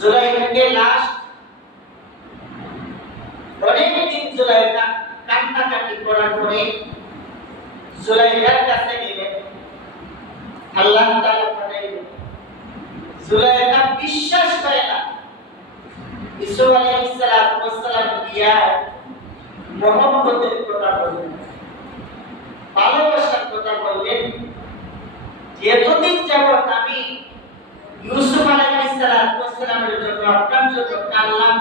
জুলাইখাকে last. অনেকদিন জুলাইখা কান্নাকাটি করার পরে জুলাইখার কাছে গেলেন। আল্লাহ তাআলা পাঠাইলেন জুলাইখা বিশ্বাস করে না। ইসুফ আলাইহিস সালাতু ওয়াস দিয়া মোহাম্মদের কথা বললেন। ভালোবাসার কথা বললেন। এতদিন যাবৎ আমি ইউসুফ আলাইহিস সালামের জন্য কাল্লাম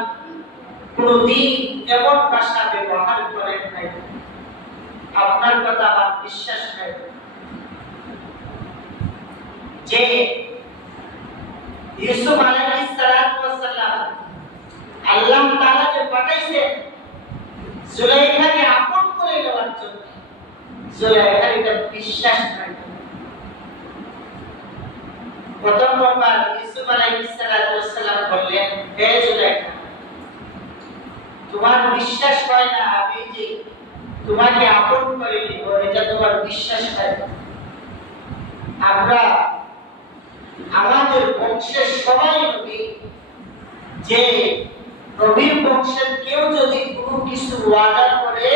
কোনদিন এমন ভাষা ব্যবহার করেন নাই। আপনার কথা আমার বিশ্বাস নাই। যে ইউসুফ আলাইহিস সালাম আল্লাহ তাআলা যে পাঠাইছেন জুলাইখাকে আপন করে নেওয়ার জন্য জুলাইখার এটা বিশ্বাস নাই। প্রথম প্রকার ইউসুফ আলাইহিস সালাম তোমার বিশ্বাস হয় না আমি যে তোমাকে আপন করে নিব, এটা তোমার বিশ্বাস হয় আমরা আমাদের বংশের সবাই নবী যে নবীর বংশের কেউ যদি কোনো কিছু ওয়াদা করে,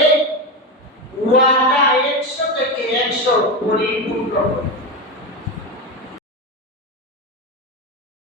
ওয়াদা একশো থেকে একশো পরিপূর্ণ করে।